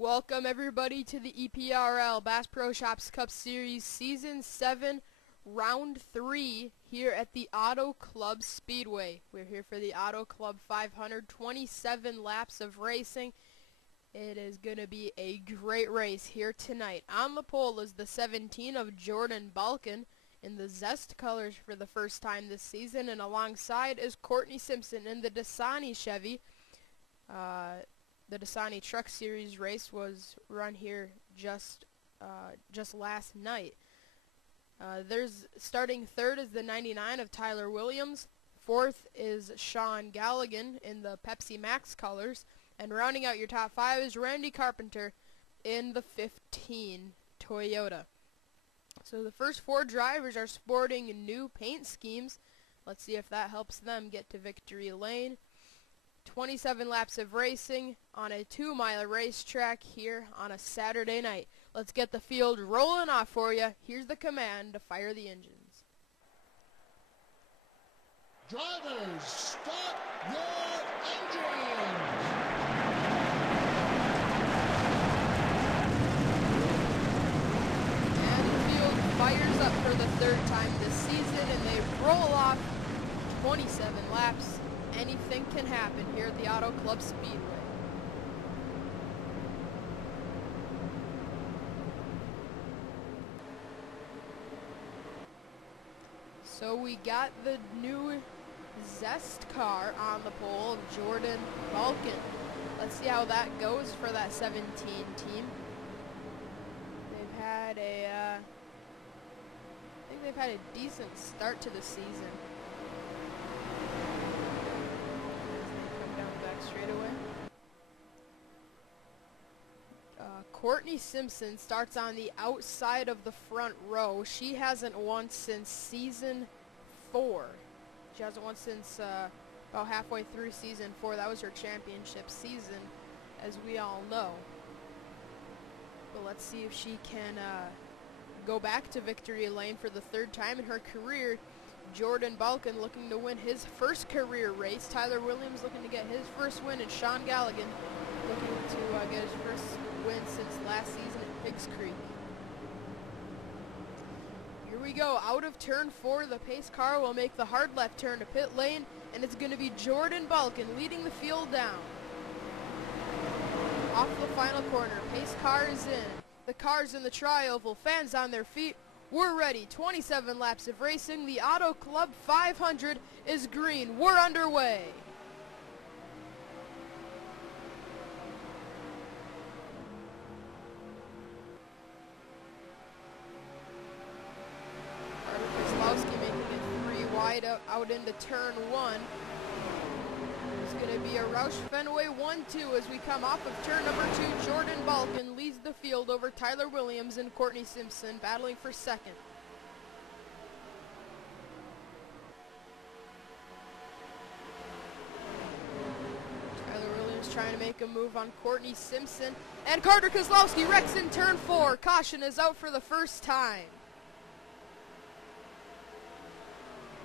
Welcome everybody to the EPRL Bass Pro Shops Cup Series Season 7 Round 3 here at the Auto Club Speedway. We're here for the Auto Club 500, 27 laps of racing. It is going to be a great race here tonight. On the pole is the 17 of Jordan Balkin in the Zest colors for the first time this season, and alongside is Courtney Simpson in the Dasani Chevy. The Dasani Truck Series race was run here just last night. Starting third is the 99 of Tyler Williams. Fourth is Sean Galligan in the Pepsi Max colors. And rounding out your top five is Randy Carpenter in the 15 Toyota. So the first four drivers are sporting new paint schemes. Let's see if that helps them get to victory lane. 27 laps of racing on a 2-mile racetrack here on a Saturday night. Let's get the field rolling off for you. Here's the command to fire the engines. Drivers, start your engines! And the field fires up for the third time this season, and they roll off 27 laps. Anything can happen here at the Auto Club Speedway. So we got the new Zest car on the pole of Jordan Balkin. Let's see how that goes for that 17 team. They've had I think they've had a decent start to the season. Straight away. Courtney Simpson starts on the outside of the front row. She hasn't won since season 4. She hasn't won since about halfway through season 4. That was her championship season, as we all know. But let's see if she can go back to victory lane for the third time in her career. Jordan Balkin looking to win his first career race. Tyler Williams looking to get his first win, and Sean Galligan looking to get his first win since last season at Pigs Creek. Here we go, out of turn 4, the pace car will make the hard left turn to pit lane, and it's going to be Jordan Balkin leading the field down. Off the final corner, pace car is in. The car's in the tri-oval, fans on their feet. We're ready. 27 laps of racing. The Auto Club 500 is green. We're underway. Kozlowski making it 3 wide out into turn 1. It's going to be a Roush Fenway 1-2 as we come off of turn number 2. Jordan Balkin leads the field over Tyler Williams and Courtney Simpson battling for second. Tyler Williams trying to make a move on Courtney Simpson, and Carter Kozlowski wrecks in turn 4. Caution is out for the first time.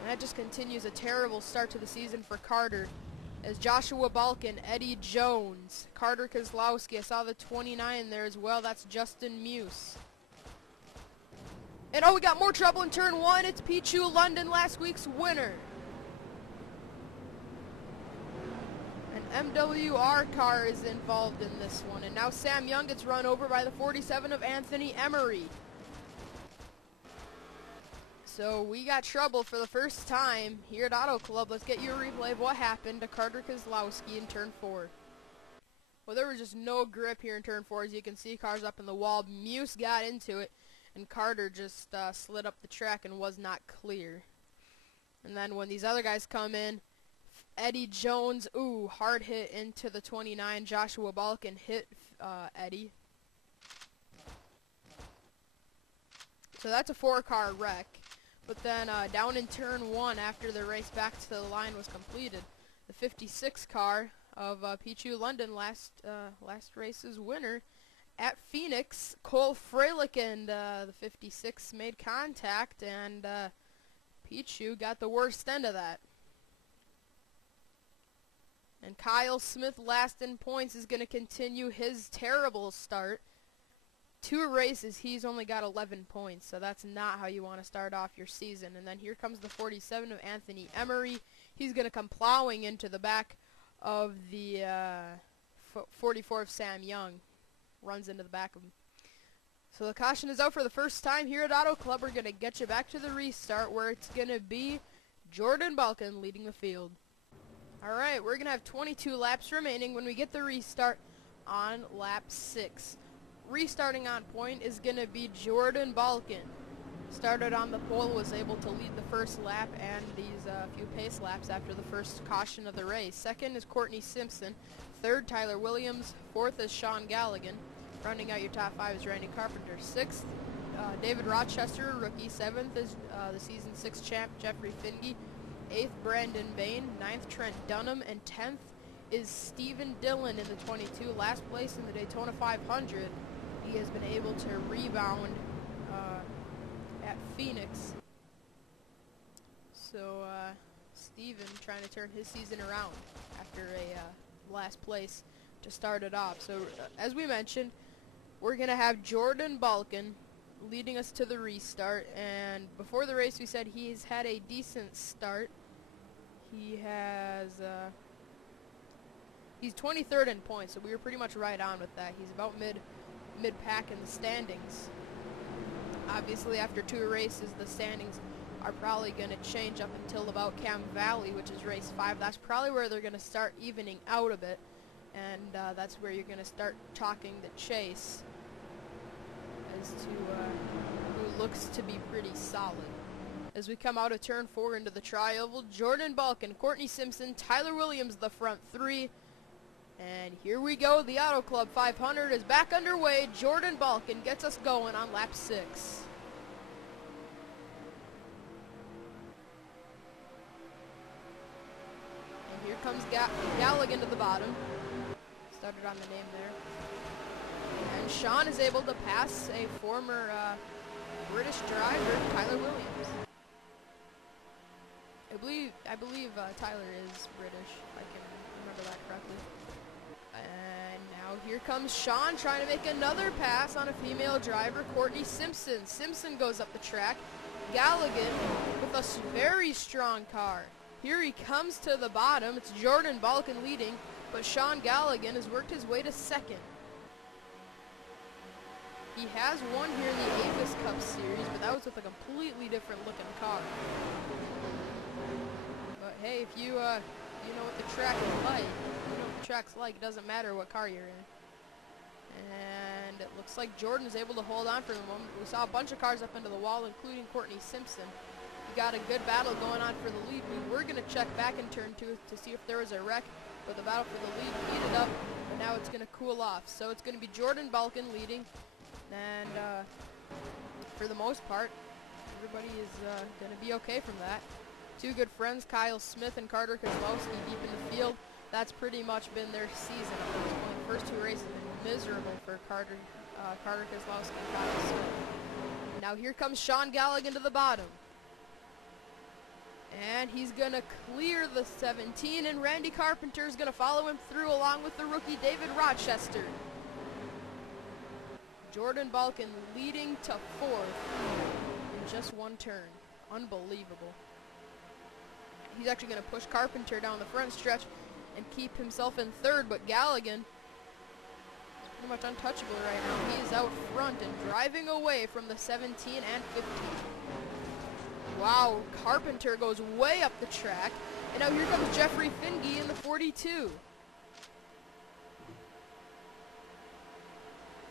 And that just continues a terrible start to the season for Carter. As Joshua Balkin, Eddie Jones, Carter Kozlowski, I saw the 29 there as well, that's Justin Muse. And oh, we got more trouble in turn 1, it's Pichu London, last week's winner. An MWR car is involved in this one, and now Sam Young gets run over by the 47 of Anthony Emery. So we got trouble for the first time here at Auto Club. Let's get you a replay of what happened to Carter Kozlowski in turn 4. Well, there was just no grip here in turn 4. As you can see, cars up in the wall. Muse got into it, and Carter just slid up the track and was not clear. And then when these other guys come in, Eddie Jones, hard hit into the 29. Joshua Balkin hit Eddie. So that's a 4-car wreck. But then down in turn 1, after the race back to the line was completed, the 56 car of Pichu London, last race's winner at Phoenix, Cole Freilich, and the 56 made contact, and Pichu got the worst end of that. And Kyle Smith, last in points, is going to continue his terrible start. 2 races, he's only got 11 points, so that's not how you want to start off your season. And then here comes the 47 of Anthony Emery. He's going to come plowing into the back of the 44 of Sam Young. Runs into the back of him. So the caution is out for the first time here at Auto Club. We're going to get you back to the restart where it's going to be Jordan Balkin leading the field. Alright, we're going to have 22 laps remaining when we get the restart on lap 6. Restarting on point is going to be Jordan Balkin. Started on the pole, was able to lead the first lap and these few pace laps after the first caution of the race. Second is Courtney Simpson. Third, Tyler Williams. Fourth is Sean Galligan. Rounding out your top 5 is Randy Carpenter. Sixth, David Rochester, rookie. Seventh is the season 6 champ, Jeffrey Finge. Eighth, Brandon Bain. Ninth, Trent Dunham. And 10th is Stephen Dillon in the 22. Last place in the Daytona 500. He has been able to rebound at Phoenix. So Stephen trying to turn his season around after a last place to start it off. So as we mentioned, we're going to have Jordan Balkin leading us to the restart. And before the race we said he's had a decent start. He has... he's 23rd in points, so we were pretty much right on with that. He's about mid-pack in the standings. Obviously, after 2 races, the standings are probably going to change up until about Cam Valley, which is race 5. That's probably where they're going to start evening out a bit, and that's where you're going to start talking the chase as to who looks to be pretty solid. As we come out of turn 4 into the tri-oval, Jordan Balkin, Courtney Simpson, Tyler Williams, the front 3. And here we go, the Auto Club 500 is back underway. Jordan Balkin gets us going on lap 6. And here comes Galligan to the bottom. Started on the name there. And Sean is able to pass a former British driver, Tyler Williams. I believe Tyler is British, if I can remember that correctly. And now here comes Sean trying to make another pass on a female driver, Courtney Simpson. Simpson goes up the track. Galligan with a very strong car. Here he comes to the bottom. It's Jordan Balkin leading, but Sean Galligan has worked his way to second. He has won here in the Avis Cup Series, but that was with a completely different looking car. But hey, if you know what the track is like, track's like, it doesn't matter what car you're in. And it looks like Jordan is able to hold on for the moment. We saw a bunch of cars up into the wall, including Courtney Simpson. We got a good battle going on for the lead. We were going to check back in turn 2 to see if there was a wreck, but the battle for the lead heated up, and now it's going to cool off. So it's going to be Jordan Balkin leading, and for the most part, everybody is going to be okay from that. 2 good friends, Kyle Smith and Carter Kozlowski, deep in the field. That's pretty much been their season. The first 2 races have been miserable for Carter Kozlowski and Kyle Smith. Now here comes Sean Galligan to the bottom. And he's going to clear the 17, and Randy Carpenter is going to follow him through along with the rookie David Rochester. Jordan Balkin leading to 4th in just 1 turn. Unbelievable. He's actually going to push Carpenter down the front stretch and keep himself in 3rd, but Galligan is pretty much untouchable right now. He is out front and driving away from the 17 and 15. Wow, Carpenter goes way up the track, and now here comes Jeffrey Finge in the 42.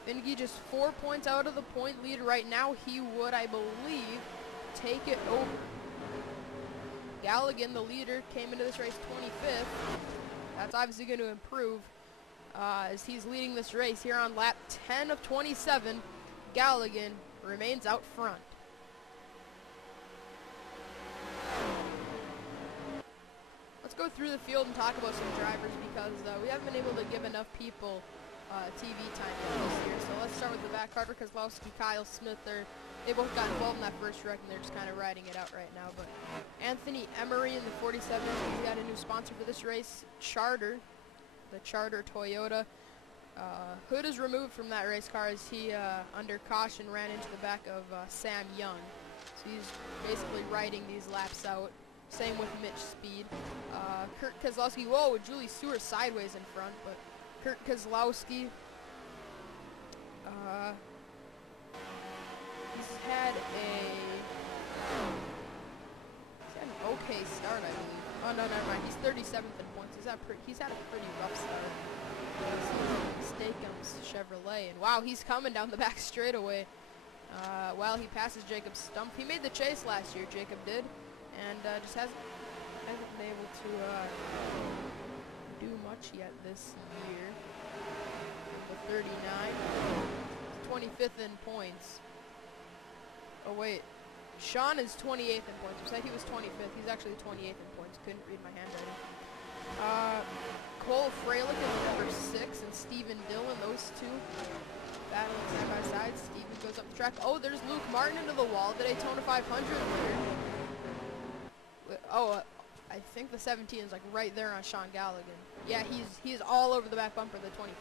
Finge just 4 points out of the point lead right now. He would, I believe, take it over. Galligan, the leader, came into this race 25th. That's obviously going to improve as he's leading this race here on lap 10 of 27. Galligan remains out front. Let's go through the field and talk about some drivers because we haven't been able to give enough people TV time this year. So let's start with the back. Carter Kozlowski, Kyle Smith, they're They both got involved in that first wreck, and they're just kind of riding it out right now. But Anthony Emery in the 47, he's got a new sponsor for this race, Charter, the Charter Toyota. Hood is removed from that race car as he, under caution, ran into the back of Sam Young. So he's basically riding these laps out. Same with Mitch Speed. Kurt Kozlowski, whoa, with Julie Stewart sideways in front, but Kurt Kozlowski, he's had an okay start, I believe. Oh, no, never mind. He's 37th in points. He's had a pretty rough start. Steakums Chevrolet, and wow, he's coming down the back straightaway. Well, he passes Jacob Stump. He made the chase last year, Jacob did, and just hasn't been able to do much yet this year. The 39, 25th in points. Oh wait, Sean is 28th in points. I said he was 25th. He's actually 28th in points. Couldn't read my handwriting. Cole Freilich is number 6, and Stephen Dillon, those two battling side by side. Stephen goes up the track. Oh, there's Luke Martin into the wall. The Daytona 500 winner. Oh, I think the 17 is like right there on Sean Galligan. Yeah, he's all over the back bumper of the 24.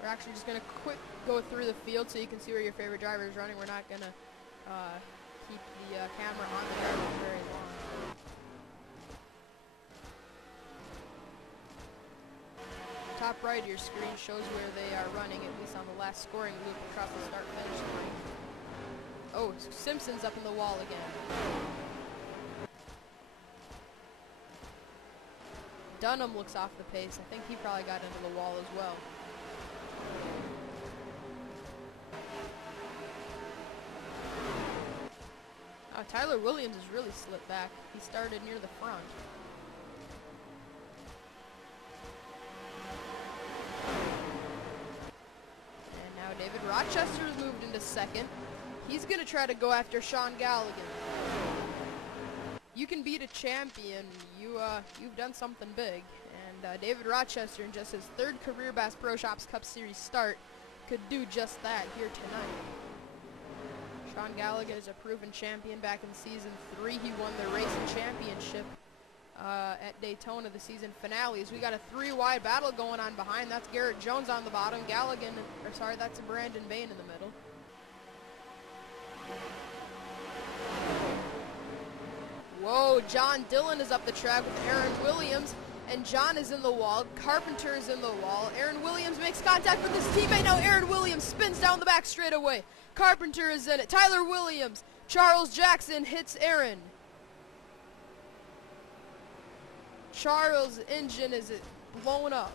We're actually just gonna quick go through the field so you can see where your favorite driver is running. We're not gonna keep the camera on the driver for very long. Top right of your screen shows where they are running, at least on the last scoring loop across the start-finish line. Oh, Simpson's up in the wall again. Dunham looks off the pace. I think he probably got into the wall as well. Tyler Williams has really slipped back. He started near the front. And now David Rochester has moved into second. He's going to try to go after Sean Galligan. You can beat a champion. You've done something big. And David Rochester, in just his 3rd career Bass Pro Shops Cup Series start, could do just that here tonight. Sean Galligan is a proven champion. Back in season 3, he won the racing championship at Daytona, the season finales. We got a 3-wide battle going on behind. That's Garrett Jones on the bottom. That's Brandon Bain in the middle. Whoa, John Dillon is up the track with Aaron Williams, and John is in the wall. Carpenter is in the wall. Aaron Williams makes contact with his teammate. Now Aaron Williams spins down the back straightaway. Carpenter is in it. Tyler Williams. Charles Jackson hits Aaron. Charles' engine is blown up.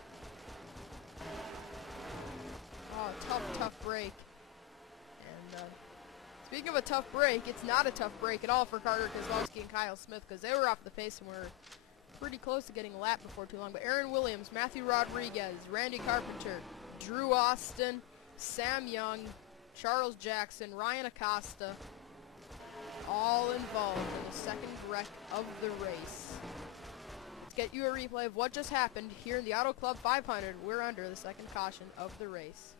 Oh, tough break. And speaking of a tough break, it's not a tough break at all for Carter Kozlowski and Kyle Smith, because they were off the pace and were pretty close to getting lapped before too long. But Aaron Williams, Matthew Rodriguez, Randy Carpenter, Drew Austin, Sam Young, Charles Jackson, Ryan Acosta, all involved in the second wreck of the race. Let's get you a replay of what just happened here in the Auto Club 500. We're under the second caution of the race.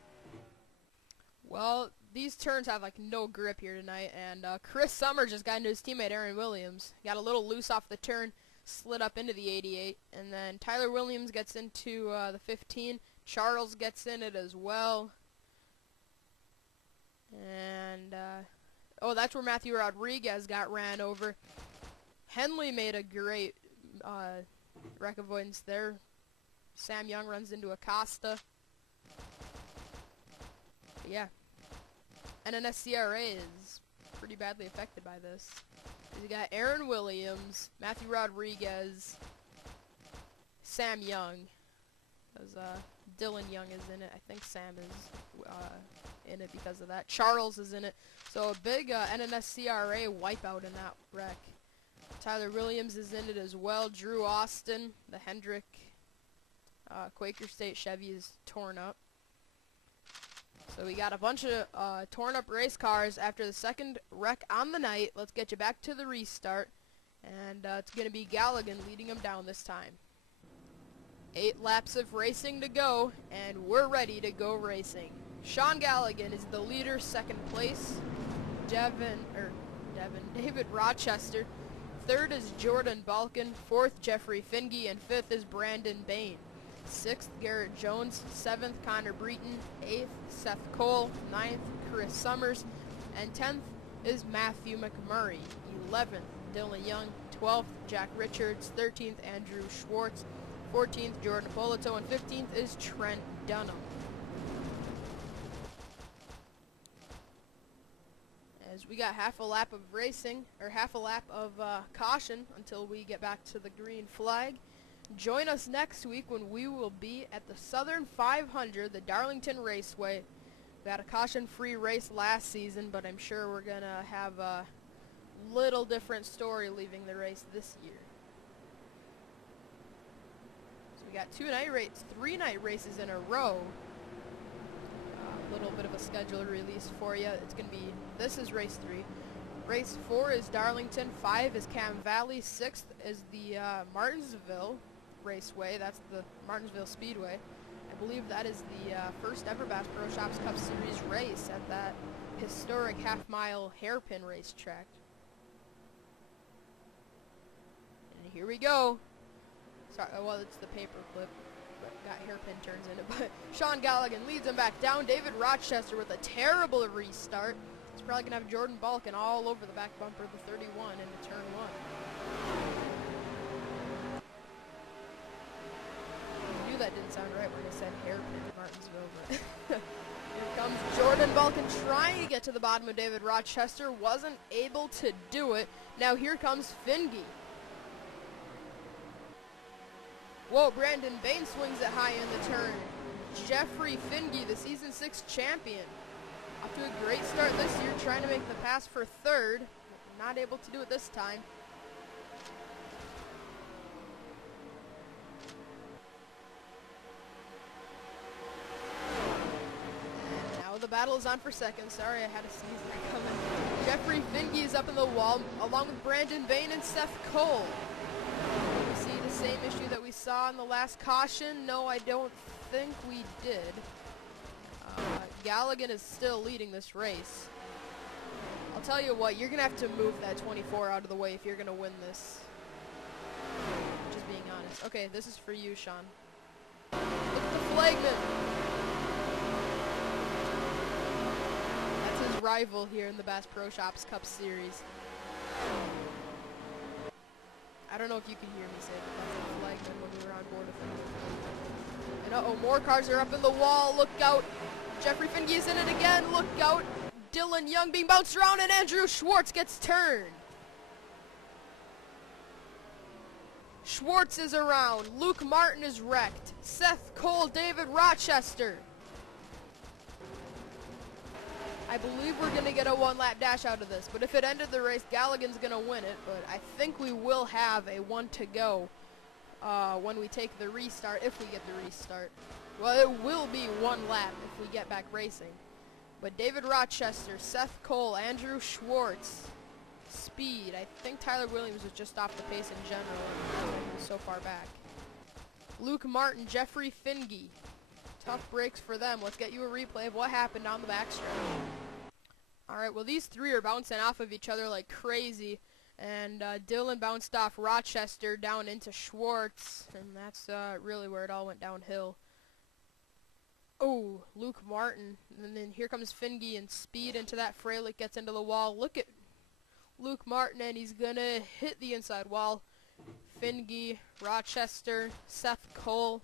Well, these turns have like no grip here tonight, and Chris Summer just got into his teammate Aaron Williams. Got a little loose off the turn, slid up into the 88, and then Tyler Williams gets into the 15. Charles gets in it as well. And, oh, that's where Matthew Rodriguez got ran over. Henley made a great wreck avoidance there. Sam Young runs into Acosta. But yeah. NNSCRA is pretty badly affected by this. You got Aaron Williams, Matthew Rodriguez, Sam Young. Because Dylan Young is in it. I think Sam is in it because of that. Charles is in it. So a big NNSCRA wipeout in that wreck. Tyler Williams is in it as well. Drew Austin, the Hendrick Quaker State Chevy is torn up. So we got a bunch of torn up race cars after the second wreck on the night. Let's get you back to the restart. And it's going to be Galligan leading them down this time. 8 laps of racing to go, and we're ready to go racing. Sean Galligan is the leader, second place. David Rochester. Third is Jordan Balkin. Fourth, Jeffrey Finge, and fifth is Brandon Bain. Sixth, Garrett Jones. Seventh, Connor Breton. Eighth, Seth Cole. Ninth, Chris Summers. And 10th is Matthew McMurray. 11th, Dylan Young. 12th, Jack Richards. 13th, Andrew Schwartz. 14th, Jordan Polito. And 15th is Trent Dunham. As we got half a lap of racing, or half a lap of caution until we get back to the green flag. Join us next week when we will be at the Southern 500, the Darlington Raceway. We had a caution-free race last season, but I'm sure we're going to have a little different story leaving the race this year. So we got 3 night races in a row. A little bit of a schedule release for you. It's going to be, this is race 3. Race 4 is Darlington, 5 is Cam Valley, 6th is the Martinsville Raceway, that's the Martinsville Speedway. I believe that is the first ever Bass Pro Shops Cup Series race at that historic half-mile hairpin racetrack. And here we go. Sorry, well, it's the paper clip. Got hairpin turns in it, but Sean Galligan leads him back down. David Rochester with a terrible restart. He's probably going to have Jordan Balkin all over the back bumper of the 31 into turn 1. I knew that didn't sound right when I said hairpin at Martinsville, but here comes Jordan Balkin trying to get to the bottom of David Rochester. Wasn't able to do it. Now here comes Finge. Whoa, Brandon Bain swings it high in the turn. Jeffrey Finge, the Season 6 champion. Off to a great start this year, trying to make the pass for third. Not able to do it this time. And now the battle is on for second. Sorry, I had a sneeze there coming. Jeffrey Finge is up in the wall, along with Brandon Bain and Seth Cole. Same issue that we saw in the last caution? No, I don't think we did. Galligan is still leading this race. I'll tell you what, you're going to have to move that 24 out of the way if you're going to win this. Just being honest. Okay, this is for you, Sean. Look at the flagman. That's his rival here in the Bass Pro Shops Cup Series. I don't know if you can hear me say that. That's a flagman when we were on board with him. And uh-oh, more cars are up in the wall. Look out. Jeffrey Finge is in it again. Look out. Dylan Young being bounced around, and Andrew Schwartz gets turned. Schwartz is around. Luke Martin is wrecked. Seth Cole, David Rochester. I believe we're going to get a one-lap dash out of this, but if it ended the race, Galligan's going to win it, but I think we will have a one to go when we take the restart, if we get the restart. Well, it will be one lap if we get back racing. But David Rochester, Seth Cole, Andrew Schwartz, speed. I think Tyler Williams was just off the pace in general. He was so far back. Luke Martin, Jeffrey Finge. Tough breaks for them. Let's get you a replay of what happened on the backstretch. Alright, well these three are bouncing off of each other like crazy. And Dylan bounced off Rochester down into Schwartz. And that's really where it all went downhill. Oh, Luke Martin. And then here comes Finge and speed into that Freilich, gets into the wall. Look at Luke Martin, and he's going to hit the inside wall. Finge, Rochester, Seth Cole.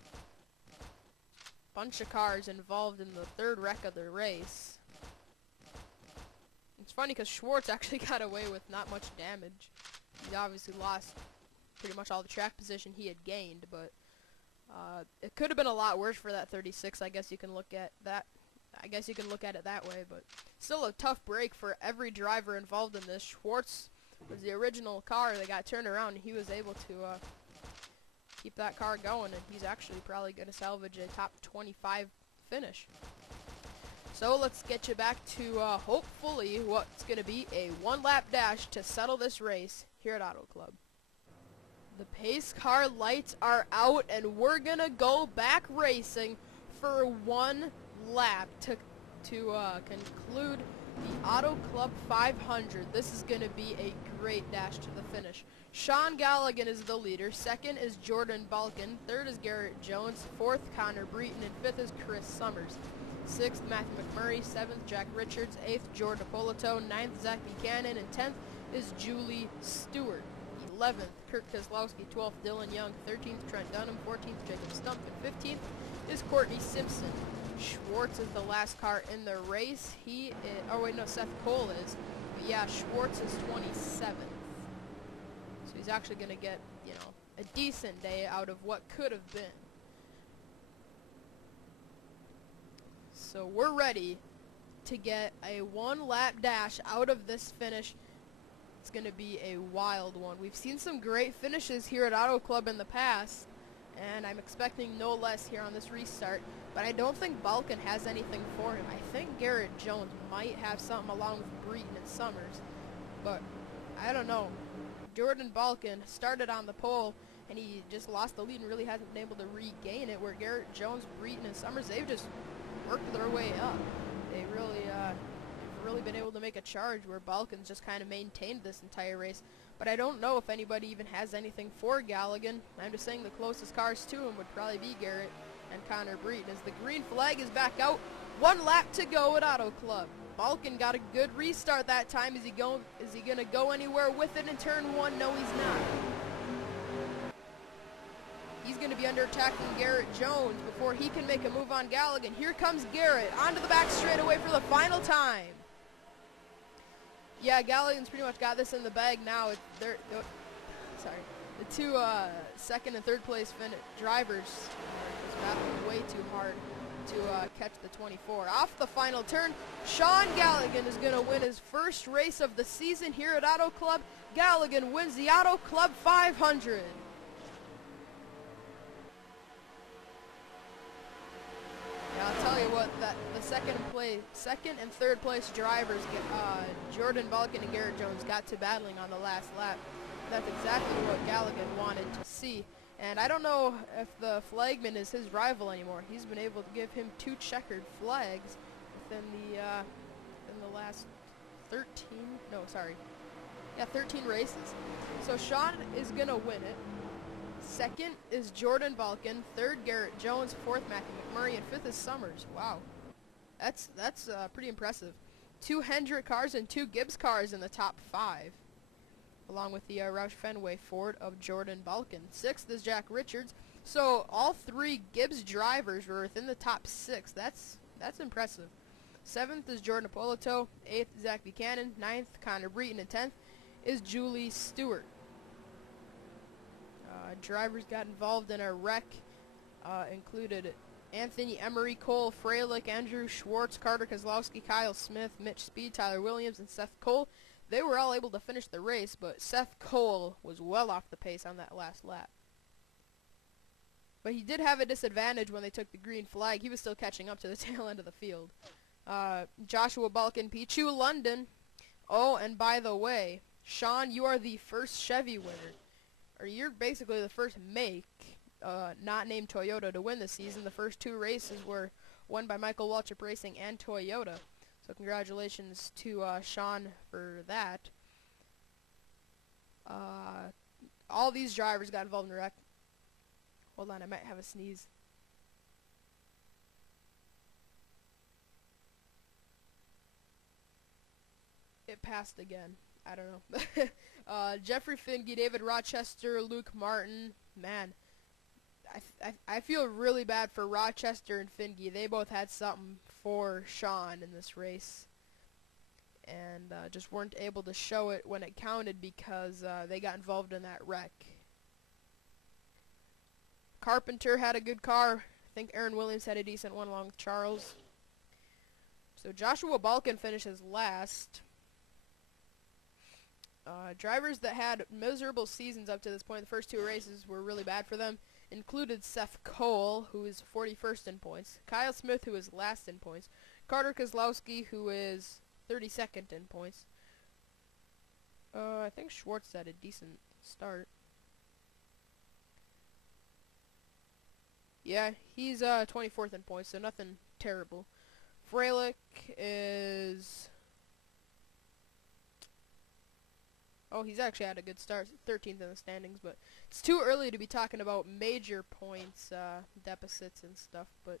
Bunch of cars involved in the third wreck of the race. It's funny because Schwartz actually got away with not much damage. He obviously lost pretty much all the track position he had gained, but it could have been a lot worse for that 36. I guess you can look at that. I guess you can look at it that way, but still a tough break for every driver involved in this. Schwartz was the original car that got turned around, and he was able to keep that car going, and he's actually probably going to salvage a top 25 finish. So let's get you back to hopefully what's going to be a one-lap dash to settle this race here at Auto Club. The pace car lights are out, and we're gonna go back racing for one lap to conclude the Auto Club 500. This is gonna be a great dash to the finish. Sean Galligan is the leader. Second is Jordan Balkin. Third is Garrett Jones. Fourth, Connor Breton. And fifth is Chris Summers. Sixth, Matthew McMurray. Seventh, Jack Richards. Eighth, Jordan Apolito. Ninth, Zach Buchanan. And 10th is Julie Stewart. 11th, Kirk Kozlowski. 12th, Dylan Young. 13th, Trent Dunham. 14th, Jacob Stump. And 15th is Courtney Simpson. Schwartz is the last car in the race. He is, oh wait, no, Seth Cole is. But yeah, Schwartz is 27th. So he's actually going to get, you know, a decent day out of what could have been. So we're ready to get a one-lap dash out of this finish. It's going to be a wild one. We've seen some great finishes here at Auto Club in the past, and I'm expecting no less here on this restart. But I don't think Balkin has anything for him. I think Garrett Jones might have something along with Breton and Summers, but I don't know. Jordan Balkin started on the pole, and he just lost the lead and really hasn't been able to regain it, where Garrett Jones, Breton, and Summers, they've just worked their way up. They really been able to make a charge, where Balkin's just kind of maintained this entire race. But I don't know if anybody even has anything for Galligan. I'm just saying the closest cars to him would probably be Garrett and Connor Breton. As the green flag is back out, one lap to go at Auto Club. Balkin got a good restart that time. Is he gonna go anywhere with it in turn one? No, he's not. He's gonna be under attack from Garrett Jones before he can make a move on Galligan. Here comes Garrett onto the back straightaway for the final time. Yeah, Galligan's pretty much got this in the bag now. The two second and third place drivers just battling way too hard to catch the 24. Off the final turn, Sean Galligan is going to win his first race of the season here at Auto Club. Galligan wins the Auto Club 500. Yeah, I'll tell you what, the second and third place drivers, Jordan Balkin and Garrett Jones, got to battling on the last lap. That's exactly what Galligan wanted to see. And I don't know if the flagman is his rival anymore. He's been able to give him 2 checkered flags within the last 13 races. So Sean is going to win it. Second is Jordan Balkin. Third, Garrett Jones. Fourth, Matthew McMurray. And fifth is Summers. Wow. That's pretty impressive. 2 Hendrick cars and 2 Gibbs cars in the top 5. Along with the Roush Fenway Ford of Jordan Balkin. Sixth is Jack Richards. So all 3 Gibbs drivers were within the top 6. That's impressive. Seventh is Jordan Apolito. Eighth, Zach Buchanan. Ninth, Connor Breton. And 10th is Julie Stewart. Drivers got involved in a wreck. Included Anthony Emery, Cole Freilich, Andrew Schwartz, Carter Kozlowski, Kyle Smith, Mitch Speed, Tyler Williams, and Seth Cole. They were all able to finish the race, but Seth Cole was well off the pace on that last lap. But he did have a disadvantage when they took the green flag. He was still catching up to the tail end of the field. Joshua Balkin, Pichu London. Oh, and by the way, Sean, you are the first Chevy winner. Or you're basically the first make, not named Toyota, to win this season. The first 2 races were won by Michael Waltrip Racing and Toyota. So congratulations to Sean for that. All these drivers got involved in the wreck. Hold on, I might have a sneeze. It passed again. I don't know. Jeffrey Finge, David Rochester, Luke Martin. Man, I feel really bad for Rochester and Finge. They both had something for Sean in this race, and just weren't able to show it when it counted because they got involved in that wreck. Carpenter had a good car. I think Aaron Williams had a decent one along with Charles. So Joshua Balkin finishes last. Drivers that had miserable seasons up to this point, the first 2 races were really bad for them, included Seth Cole, who is 41st in points, Kyle Smith, who is last in points, Carter Kozlowski, who is 32nd in points. I think Schwartz had a decent start. Yeah, he's 24th in points, so nothing terrible. Fralick is... Oh, he's actually had a good start, 13th in the standings, but it's too early to be talking about major points, deficits and stuff, but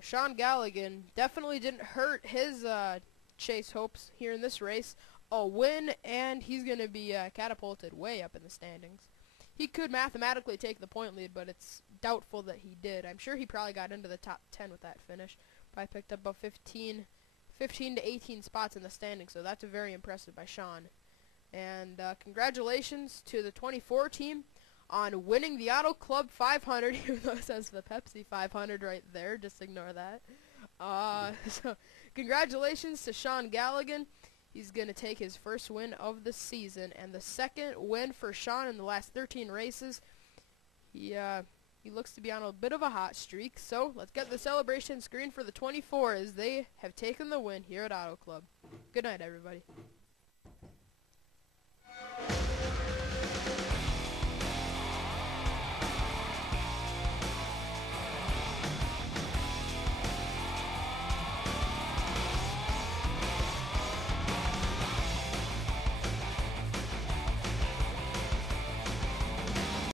Sean Galligan definitely didn't hurt his chase hopes here in this race. A win, and he's going to be catapulted way up in the standings. He could mathematically take the point lead, but it's doubtful that he did. I'm sure he probably got into the top 10 with that finish. Probably picked up about 15 to 18 spots in the standings, so that's very impressive by Sean. And congratulations to the 24 team on winning the Auto Club 500, even though it says the Pepsi 500 right there. Just ignore that. So congratulations to Sean Galligan. He's going to take his first win of the season, and the second win for Sean in the last 13 races. He looks to be on a bit of a hot streak, so let's get the celebration screen for the 24 as they have taken the win here at Auto Club. Good night, everybody.